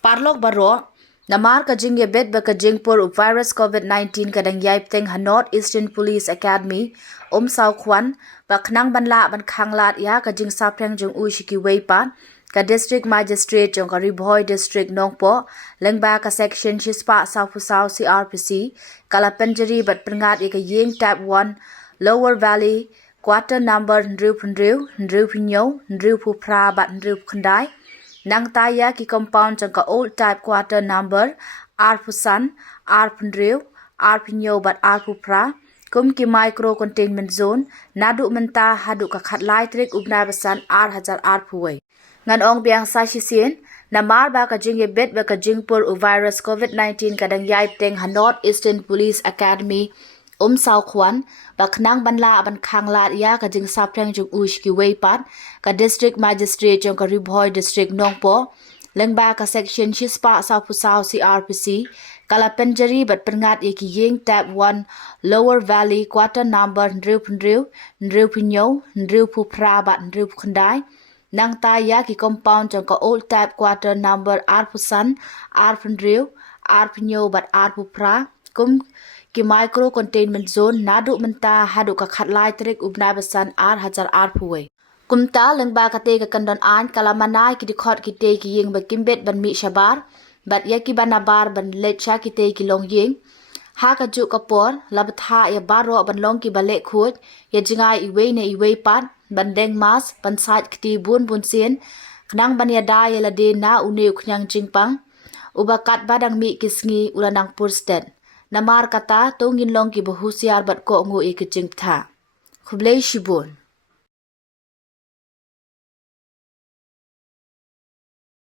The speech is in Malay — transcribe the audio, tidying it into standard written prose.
Parlok baro namar kajing ye bet ba kajing por virus COVID-19 kadang yaip teng Hanot Eastern Police Academy Sao Kwan ba khnang banla ban khanglat ya kajing sapreng jong u shiki weipa ka district magistrate jong ka Riboy district nongpo lengba ka section chispa South South CRPC kala penjeri bat perngat ye ka yeng tab 1 Lower Valley quarter number ndru pinyo ndru phra bat ndru khandai nang taya ki compound jang ka old type quarter number Arpusan Arpndrew Arpinyo bat Arpupra kum ki micro containment zone nadu menta hadu ka khatlai trik ubna basan R1000 Arpuwei ngan ong biang sa shisien namar ba ka jing bet ba ka jing pur virus COVID-19 kadang yaip teng Hanot Eastern Police Academy Sao Kwan ba khnang banla ban khanglat ya ka jing sapreng jung ush ki weipat ka district magistrate jong ka Riboy district nongpo lengba ka section chispa South South CRPC kala penjeri bat perngat ye ki yeng tab 1 Lower Valley quarter number ndru pinyo ndru phra bat ndru khandai nang ta ya ki compound jong ka old type quarter number Arpusan Arpndrew Arpinyo bat Arpupra kum ki micro containment zone nadu menta hadu ka khatlai trik ubna basan R1000 Arpuwei kumta lengba ka te ka kandon an kala manai ki dikhot ki te ki yeng ba kimbet ban mi shabar bat ya ki banabar ban lecha ki te ki long yeng ha ka ju ka por labtha ya baro ban long ki bale khoj ya jingai iwe ne iwe pat ban deng mas ban sait kti bun sien khnang ban ya da ya la de na uneu khnang jingpang ubakat badang mi kisngi ulanang purstet namar kata tongin long ki bahusiar bat ko ngo e kijing tha khublei shibun